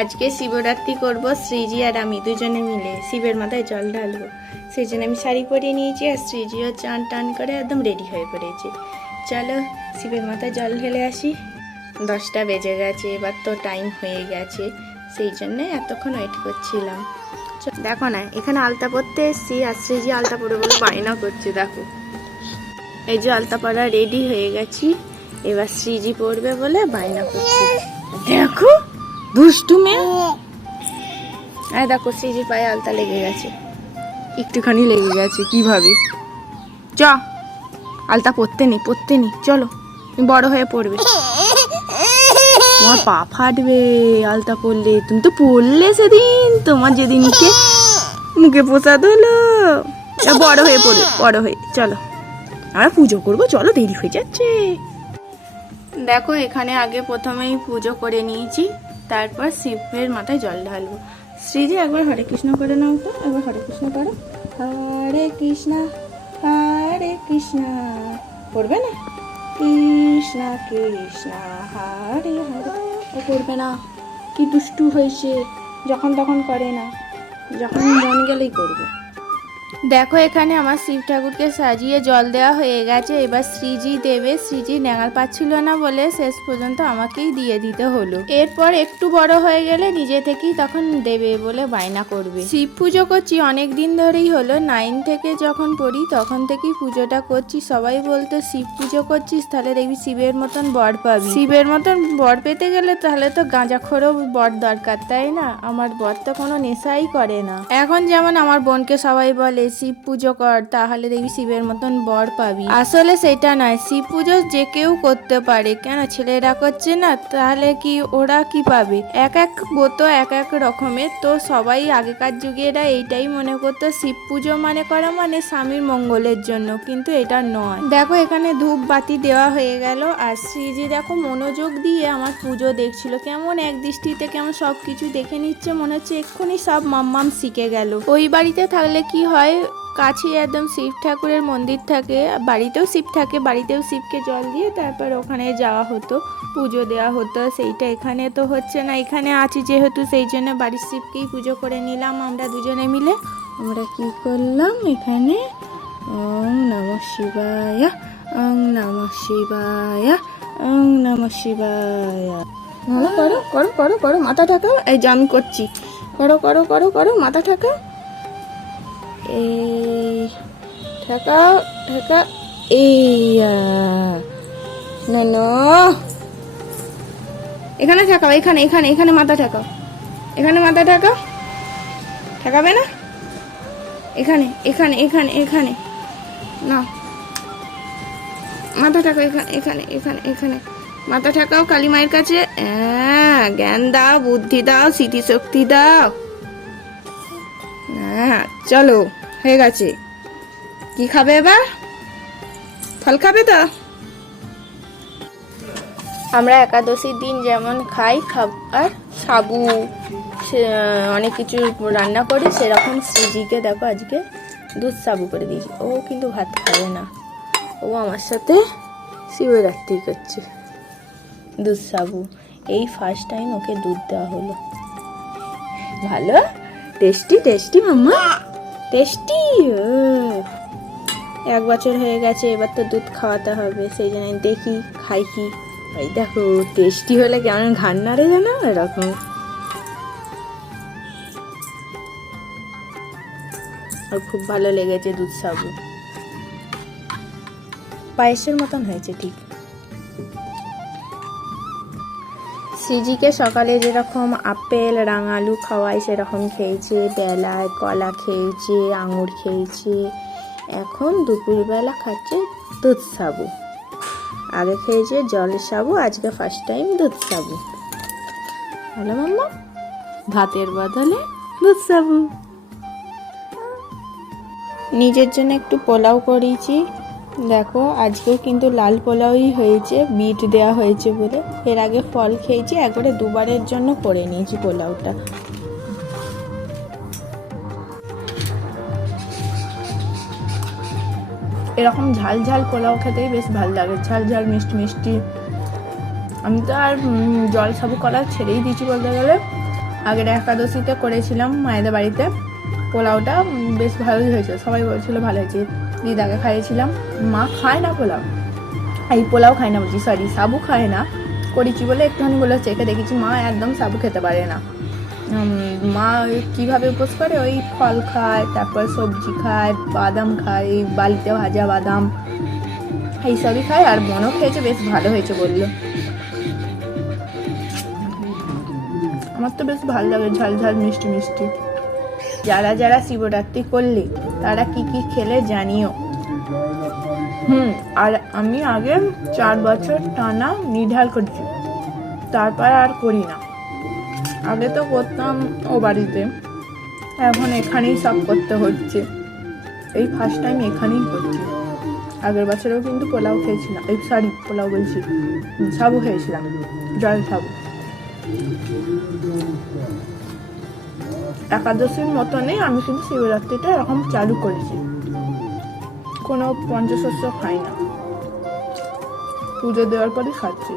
আজকে শিবরাত্রি করব শ্রীজি আর আমি দুজনে মিলে। শিবের মাথায় জল ঢালবো। সেই জন্য আমি শাড়ি পরিয়ে নিয়েছি আর শ্রীজিও চান টান করে একদম রেডি হয়ে পড়েছে। চলো, শিবের মাথায় জল ঢেলে আসি। দশটা বেজে গেছে, এবার তো টাইম হয়ে গেছে। সেই জন্য এতক্ষণ ওয়েট করছিলাম। দেখো না, এখানে আলতা পরতে এসছি আর শ্রীজি আলতা পরে বলে বায়না করছে, দেখো। এই যে আলতা পরা রেডি হয়ে গেছি। এবার শ্রীজি পড়বে বলে বায়না করছে। দেখো! দুষ্টু মেয়ে? হ্যাঁ দেখো শ্রীজির পায়ে আলতা লেগে গেছে। একটুখানি লেগে গেছে কীভাবে চ আলতা পরতে নি পরতে নি চলো। তুমি বড় হয়ে পড়বে। তোমার পা ফাটবে আলতা পরলে। তুমি তো পড়লে সেদিন তোমার যেদিনকে মুখে প্রসাদ হলো। বড় হয়ে পড়বে বড় হয়ে। চলো আমরা পুজো করব চলো দেরি হয়ে যাচ্ছে। দেখো, এখানে আগে প্রথমেই পুজো করে নিয়েছি, তারপর শিবের মাথায় জল ঢালবো। শ্রীজি, একবার হরে কৃষ্ণ করে নাও তো, একবার হরে কৃষ্ণ করো। হরে কৃষ্ণ হরে কৃষ্ণ, করবে না? কৃষ্ণ কৃষ্ণ, হরে হরে ও করবে না। কি দুষ্টু হয়েছে, যখন তখন করে না, যখন মন গেলেই করবে। দেখো, এখানে আমার শিব ঠাকুরকে সাজিয়ে জল দেওয়া হয়ে গেছে। এবার শ্রীজি দেবে। শ্রীজি ন্যাঙাল পাচ্ছিল না বলে শেষ পর্যন্ত আমাকেই দিয়ে দিতে হলো। এরপর একটু বড় হয়ে গেলে নিজে থেকেই তখন দেবে বলে বায়না করবে। শিব পুজো করছি অনেক দিন ধরেই হলো। নাইন থেকে যখন পড়ি তখন থেকেই পুজোটা করছি। সবাই বলতো, শিব পুজো করছিস, তাহলে দেখবি শিবের মতন বর পাবি। শিবের মতন বর পেতে গেলে তাহলে তো গাঁজাখোরও বর দরকার, তাই না? আমার বর তো কোনো নেশাই করে না। এখন যেমন আমার বোনকে সবাই বলে শিব পুজো কর, তাহলে দেখবি শিবের মতন বর পাবি। আসলে সেটা নয়, শিব পুজো যে কেউ করতে পারে। কেন? ছেলেরা করছে না, তাহলে কি ওরা কি পাবে? এক এক ব্রত এক এক রকমের। তো সবাই আগেকার যুগেরা এইটাই মনে করতো, শিব পুজো মানে করা মানে স্বামীর মঙ্গলের জন্য, কিন্তু এটা নয়। দেখো, এখানে ধূপ বাতি দেওয়া হয়ে গেল, আর শ্রীজি দেখো মনোযোগ দিয়ে আমার পুজো দেখছিল। কেমন এক দৃষ্টিতে কেমন সব কিছু দেখে নিচ্ছে, মনে হচ্ছে এক্ষুনি সব মাম্মাম শিখে গেল। ওই বাড়িতে থাকলে কি হয়? কাছেই একদম শিব ঠাকুরের মন্দির থাকে, বাড়িতেও শিব থাকে, বাড়িতেও শিবকে জল দিয়ে তারপর ওখানে যাওয়া হতো, পুজো দেওয়া হতো, সেইটা এখানে তো হচ্ছে না, এখানে আছি যেহেতু সেই জন্য বাড়ির শিবকেই পুজো করে নিলাম আমরা দুজনে মিলে। আমরা কি করলাম এখানে? ওং নম শিবায়, ওং নম শিবায়, ওং নম শিবায়। ভালো করো করো করো করো মাথা ঠাকাও এই যে আমি করছি। করো করো করো করো মাথা ঠাকাও এই ঠাকাও ঠাকা এইয়া। নানো এখানে ঠাকাও এখানে এখানে এখানে মাথা ঠেকাও এখানে মাথা ঠাকাও ঠাকাবে না? এখানে এখানে এখানে এখানে। না। মাথা ঠাকাও এখানে এখানে এখানে এখানে। মাথা ঠাকাও কালী মায়ের কাছে। জ্ঞান দাও, বুদ্ধি দাও, স্মৃতিশক্তি দাও। চলো, হয়ে গেছে। কি খাবে এবার? ফল খাবে তো? আমরা একাদশীর দিন যেমন খাই খাবার সাবু অনেক কিছু রান্না করি, সেরকম শ্রীজিকে দেখো আজকে দুধ সাবু করে দিয়েছি। ও কিন্তু ভাত খাবে না। ও আমার সাথে শিবরাত্রি করছে। দুধ সাবু। এই ফার্স্ট টাইম ওকে দুধ দেওয়া হলো। ভালো? Tasty tasty mamma. টেস্টি? এক বছর হয়ে গেছে, এবার তো দুধ খাওয়াতে হবে, সেই জন্য দেখি, খাই কি। এই দেখো, টেস্টি হলে কেমন ঘান নাড়ে জানো? এরকম। আর খুব ভালো লেগেছে দুধ সাবু। পায়েসের মতন হয়েছে ঠিক। সিজিকে সকালে যেরকম আপেল, রাঙালু খাওয়াই, সেরকম খেয়েছে। বেলায় কলা খেয়েছে, আঙুর খেয়েছে। এখন দুপুরবেলা খাচ্ছে দুধ সাবু। আগে খেয়েছে জল সাবু, আজকে ফার্স্ট টাইম দুধ সাবু। হলো মাম্মা? ভাতের বদলে দুধ সাবু। নিজের জন্য একটু পোলাও করেছি। দেখো, আজকেও কিন্তু লাল পোলাওই হয়েছে, বিট দেওয়া হয়েছে বলে। এর আগে ফল খেয়েছি, একবারে দুবারের জন্য করে নিয়েছি পোলাওটা। এরকম ঝাল ঝাল পোলাও খেতেই বেশ ভালো লাগে, ঝাল ঝাল, মিষ্টি মিষ্টি। আমি তো আর জল সাবু করা ছেড়েই দিয়েছি বলতে গেলে। আগের একাদশীতে করেছিলাম মায়েদের বাড়িতে। পোলাওটা বেশ ভালোই হয়েছে সবাই বলছিল, ভালো হয়েছে। দিদাকে খাইয়েছিলাম। মা খায় না পোলাও। এই পোলাও খায় না বলছি সরি সাবু খায় না। করেছি বলে একটুখানি বলে চেখে দেখেছি, মা একদম সাবু খেতে পারে না। মা কীভাবে উপোস করে? ওই ফল খায়, তারপর সবজি খায়, বাদাম খায়, এই বালিতে ভাজা বাদাম এইসবই খায়। আর মনও খেয়েছে, বেশ ভালো হয়েছে বলল। আমার তো বেশ ভালো লাগে, ঝাল ঝাল, মিষ্টি মিষ্টি। যারা যারা শিবরাত্রি করলে, তারা কি কি খেলে জানিও। হুম, আর আমি আগে চার বছর টানা নিঢাল করছি। তারপর আর করি না। আগে তো করতাম ও বাড়িতে। এখন এখানেই সব করতে হচ্ছে। এই ফার্স্ট টাইম এখানেই করছি। আগের বছরেও কিন্তু পোলাও খেয়েছিলাম। এই সরি পোলাও বলছি। সাবু খেয়েছিলাম। জল সাবু একাদশীর মতনই আমি কিন্তু শিবরাত্রিটা এরকম চালু করেছি। কোনো পঞ্চশস্য খাই না। পুজো দেওয়ার পরই খাচ্ছি।